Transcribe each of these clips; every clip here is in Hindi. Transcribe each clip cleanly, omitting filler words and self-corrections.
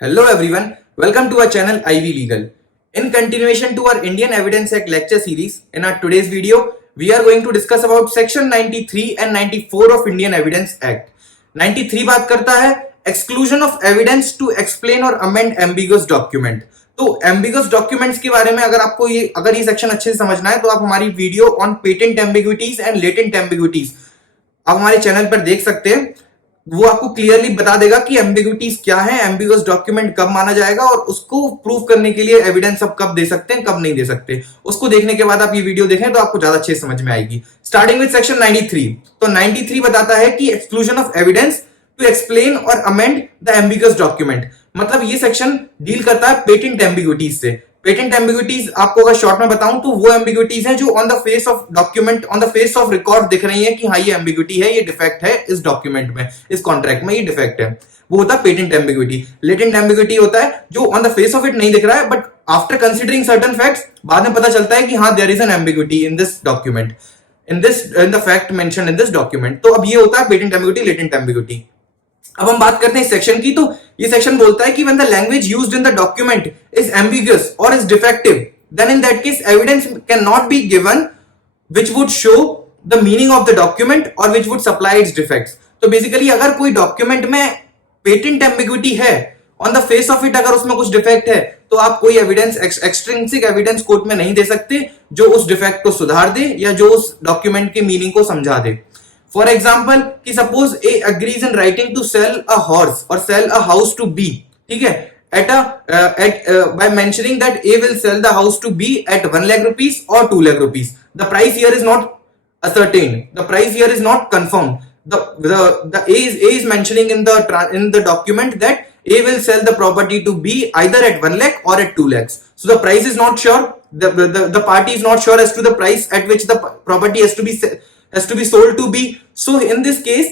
Hello everyone, welcome to our channel Ivy Legal. In continuation to our Indian Evidence Act lecture series, in our today's video, we are going to discuss about section 93 and 94 of Indian Evidence Act. 93 बात करता है exclusion of evidence to explain or amend ambiguous document. तो ambiguous documents के बारे में अगर ये सेक्शन अच्छे से समझना है तो आप हमारी video on patent ambiguities and latent ambiguities आप हमारे चैनल पर देख सकते हैं। वो आपको क्लियरली बता देगा कि एम्बिग्विटीज क्या है, एम्बिगुअस डॉक्यूमेंट कब माना जाएगा और उसको प्रूव करने के लिए एविडेंस आप कब दे सकते हैं, कब नहीं दे सकते। उसको देखने के बाद आप ये वीडियो देखें तो आपको ज्यादा अच्छे समझ में आएगी। Starting with section 93। तो 93 बताता है कि exclusion of evidence to explain और अमेंड द एम्बिगुअस डॉक्यूमेंट। मतलब ये सेक्शन डील करता है पेटेंट एम्बिग्विटीज से। पेटेंट एम्बिग्विटीज आपको अगर शॉर्ट में बताऊं तो वो एम्बिग्विटीज हैं जो on the face of document, on the face of record दिख रही है कि हाँ ये एम्बिग्विटी है, ये डिफेक्ट है इस डॉक्यूमेंट में, इस कॉन्ट्रैक्ट में ये डिफेक्ट है। वो होता है पेटेंट एम्बिग्विटी। लेटेंट एम्बिग्विटी होता है जो on the face of it नहीं दिख रहा है, but after considering certain facts बाद में पता चलता है कि हाँ there is an ambiguity in this document, in the fact mentioned in this document. तो अब ये होता है पेटेंट एम्बिग्विटी, लेटेंट एम्बिग्विटी। अब हम बात करते हैं इस सेक्शन की। तो ये सेक्शन बोलता है कि when the language used in the document is ambiguous or is defective, then in that case evidence cannot be given which would show the meaning of the document or which would supply its defects. तो बेसिकली अगर कोई डॉक्यूमेंट में पेटेंट एम्बिग्विटी है, on the face of it अगर उसमें कुछ डिफेक्ट है, तो आप कोई एविडेंस, एक्सट्रिंसिक एविडेंस कोर्ट में नहीं दे सकते जो उस डिफेक्ट को सुधार दे या जो उस डॉक्यूमेंट के मीनिंग को समझा दे। For example, कि suppose A agrees in writing to sell a horse or sell a house to B, ठीक है, by mentioning that A will sell the house to B at 1 lakh rupees or 2 lakh rupees. The price here is not ascertained. The price here is not confirmed. The A is mentioning in the document that A will sell the property to B either at 1 lakh or at 2 lakhs. So the price is not sure. The party is not sure as to the price at which the property has to be sold to B. So in this case,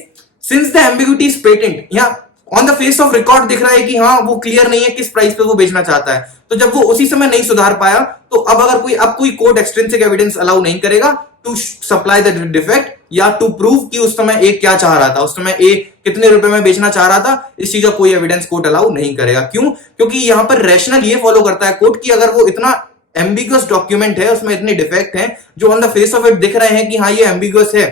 since the ambiguity is patent, यहाँ on the face of record दिख रहा है कि हाँ वो क्लियर नहीं है किस प्राइस पे वो बेचना चाहता है, तो जब वो उसी समय नहीं सुधार पाया तो अब कोई कोर्ट एक्सट्रिंसिक एविडेंस अलाउ नहीं करेगा टू सप्लाई द डिफेक्ट या टू प्रूव कि उस समय ए क्या चाह रहा था, उस समय ए कितने रुपए में बेचना चाह रहा था। इस चीज का कोई एविडेंस कोर्ट अलाउ नहीं करेगा। क्यों? क्योंकि यहाँ पर रैशनल ये फॉलो करता है कोर्ट कि अगर वो इतना एम्बिगुअस डॉक्यूमेंट है, उसमें इतने डिफेक्ट हैं जो on the face of it दिख रहे हैं कि हाँ ये एम्बिगुअस है,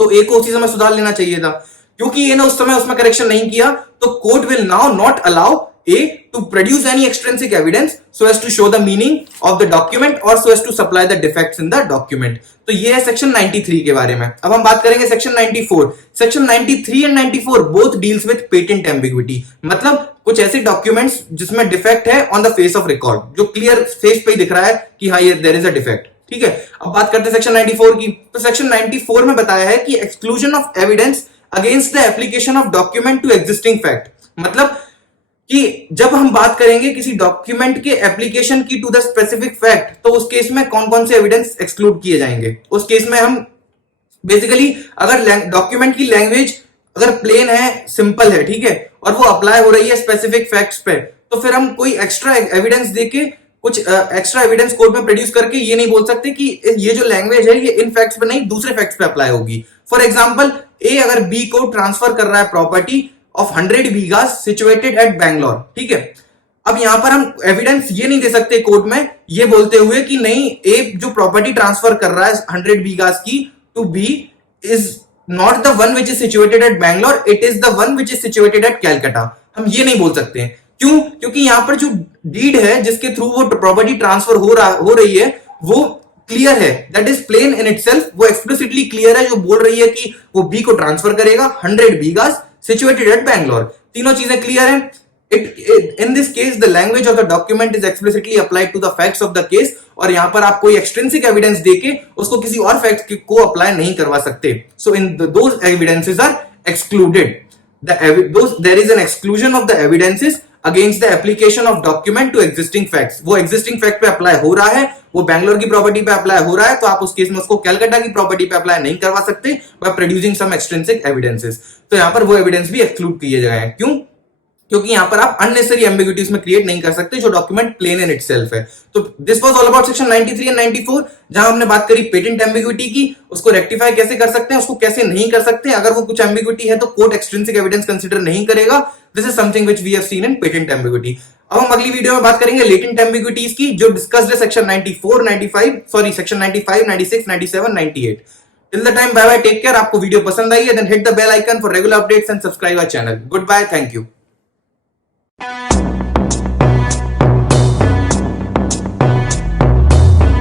तो ए को उसी समय सुधार लेना चाहिए था। क्योंकि ये ने उस समय उसमें करेक्शन नहीं किया, तो court will now not allow A to produce any extrinsic evidence so as to show the meaning of the document और so as to supply the defects in the document. तो ये है सेक्शन 93 के बारे में। अब हम बात करेंगे section 94। Section 93 and 94 both deals with patent ambiguity. मतलब कुछ ऐसे डॉक्यूमेंट्स जिसमें डिफेक्ट है on the face of record, जो क्लियर फेस पे ही दिख रहा है कि हाँ ये देयर इज अ डिफेक्ट। ठीक है, अब बात करते हैं सेक्शन 94 की। तो सेक्शन 94 में बताया है कि exclusion of evidence against the application of document to existing fact. मतलब कि जब हम बात करेंगे किसी डॉक्यूमेंट के एप्लीकेशन की टू द स्पेसिफिक फैक्ट, तो उस केस में कौन कौन से एविडेंस एक्सक्लूड किए जाएंगे। उस केस में हम बेसिकली अगर डॉक्यूमेंट की लैंग्वेज अगर प्लेन है, सिंपल है, ठीक है, और वो अप्लाई हो रही है स्पेसिफिक फैक्ट्स पे, तो फिर हम कोई एक्स्ट्रा एविडेंस देके, कुछ एक्स्ट्रा एविडेंस कोर्ट में प्रोड्यूस करके ये नहीं बोल सकते कि ये जो लैंग्वेज है ये इन फैक्ट्स पे नहीं दूसरे फैक्ट्स पे अप्लाई होगी। फॉर एग्जांपल, ए अगर बी को ट्रांसफर कर रहा है property of 100 bighas situated at Bangalore, ठीक है, अब यहां पर हम एविडेंस ये नहीं दे सकते कोर्ट में ये बोलते हुए कि नहीं, ए जो प्रॉपर्टी ट्रांसफर कर रहा है 100 बीघास की to be is not the one which is situated at Bangalore, it is the one which is situated at Calcutta. हम ये नहीं बोल सकते। क्यों? क्योंकि यहां पर जो डीड है जिसके थ्रू वो प्रॉपर्टी ट्रांसफर हो रही है वो क्लियर है, that is plain in itself, वो एक्सप्लिसिटली क्लियर है, जो बोल रही है कि वो बी को ट्रांसफर करेगा 100 बीघास सिचुएटेड एट बैंगलोर। तीनों चीजें क्लियर है। In this case, the language of the document is explicitly applied to the facts of the case, और यहां पर आप कोई एक्सट्रिंसिक एविडेंस देके उसको किसी और फैक्ट को अप्लाई नहीं करवा सकते। So in those evidences are excluded. There is an exclusion of the evidences against the application of document to existing facts. वो existing fact पे अप्लाई हो रहा है, वो बैंगलोर की प्रॉपर्टी पे अप्लाई हो रहा है, तो आप उस केस में उसको कलकत्ता की प्रॉपर्टी पे अप्लाई नहीं करवा सकते by producing some extrinsic evidences. तो यहां पर वो एविडेंस भी एक्सक्लूड किए गए हैं। क्यों? क्योंकि यहां पर आप अननेसेसरी एम्बिग्यूटीज में क्रिएट नहीं कर सकते जो डॉक्यूमेंट प्लेन इन इटसेल्फ है। तो this was all about section 93 and 94, जहां हमने बात करी पेटेंट एम्बिग्यूटी की, उसको रेक्टिफाई कैसे कर सकते हैं, उसको कैसे नहीं कर सकते, अगर वो कुछ एम्बिग्यूटी है तो कोर्ट एक्सट्रिंसिक एविडेंस कंसीडर नहीं करेगा। This is something which we have seen in patent ambiguity. अब हम अगली वीडियो में बात करेंगे लेटेंट एम्बिग्यूटीज की, जो डिस्कस्ड है section 94, 95, sorry section 95, 96, 97, 98। Till the time, bye bye, take care। आपको वीडियो पसंद आई है, then hit the bell icon for regular updates and subscribe our channel. Goodbye, thank you।